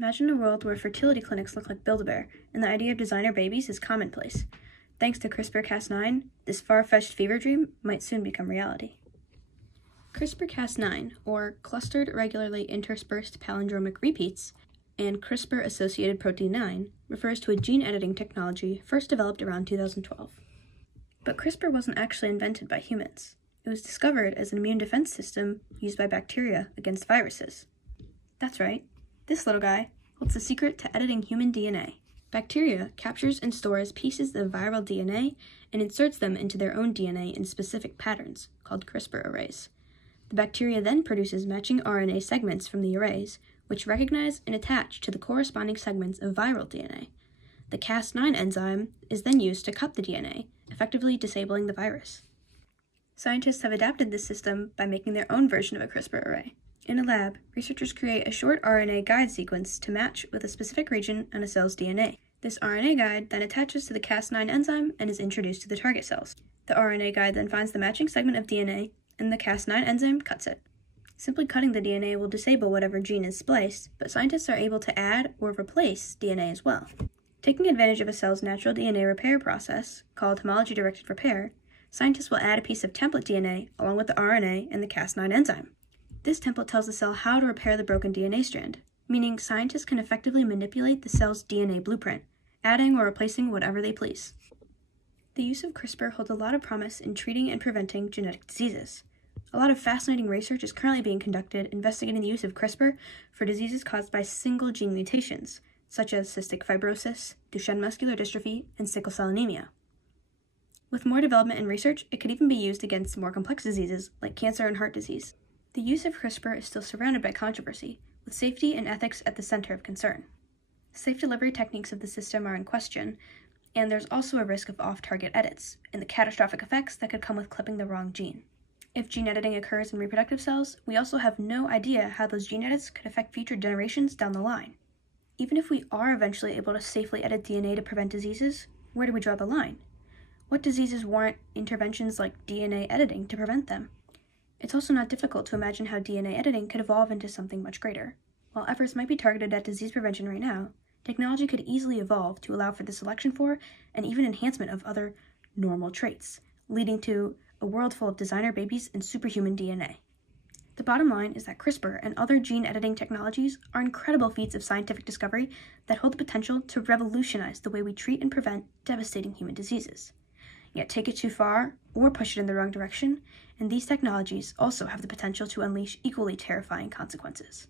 Imagine a world where fertility clinics look like Build-A-Bear, and the idea of designer babies is commonplace. Thanks to CRISPR-Cas9, this far-fetched fever dream might soon become reality. CRISPR-Cas9, or clustered regularly interspersed palindromic repeats, and CRISPR-associated protein 9, refers to a gene editing technology first developed around 2012. But CRISPR wasn't actually invented by humans. It was discovered as an immune defense system used by bacteria against viruses. That's right. This little guy holds the secret to editing human DNA. Bacteria captures and stores pieces of viral DNA and inserts them into their own DNA in specific patterns, called CRISPR arrays. The bacteria then produces matching RNA segments from the arrays, which recognize and attach to the corresponding segments of viral DNA. The Cas9 enzyme is then used to cut the DNA, effectively disabling the virus. Scientists have adapted this system by making their own version of a CRISPR array. In a lab, researchers create a short RNA guide sequence to match with a specific region on a cell's DNA. This RNA guide then attaches to the Cas9 enzyme and is introduced to the target cells. The RNA guide then finds the matching segment of DNA, and the Cas9 enzyme cuts it. Simply cutting the DNA will disable whatever gene is spliced, but scientists are able to add or replace DNA as well. Taking advantage of a cell's natural DNA repair process, called homology-directed repair, scientists will add a piece of template DNA along with the RNA and the Cas9 enzyme. This template tells the cell how to repair the broken DNA strand, meaning scientists can effectively manipulate the cell's DNA blueprint, adding or replacing whatever they please. The use of CRISPR holds a lot of promise in treating and preventing genetic diseases. A lot of fascinating research is currently being conducted investigating the use of CRISPR for diseases caused by single gene mutations, such as cystic fibrosis, Duchenne muscular dystrophy, and sickle cell anemia. With more development and research, it could even be used against more complex diseases like cancer and heart disease. The use of CRISPR is still surrounded by controversy, with safety and ethics at the center of concern. Safe delivery techniques of the system are in question, and there's also a risk of off-target edits, and the catastrophic effects that could come with clipping the wrong gene. If gene editing occurs in reproductive cells, we also have no idea how those gene edits could affect future generations down the line. Even if we are eventually able to safely edit DNA to prevent diseases, where do we draw the line? What diseases warrant interventions like DNA editing to prevent them? It's also not difficult to imagine how DNA editing could evolve into something much greater. While efforts might be targeted at disease prevention right now, technology could easily evolve to allow for the selection for and even enhancement of other normal traits, leading to a world full of designer babies and superhuman DNA. The bottom line is that CRISPR and other gene editing technologies are incredible feats of scientific discovery that hold the potential to revolutionize the way we treat and prevent devastating human diseases. Yet take it too far or push it in the wrong direction, and these technologies also have the potential to unleash equally terrifying consequences.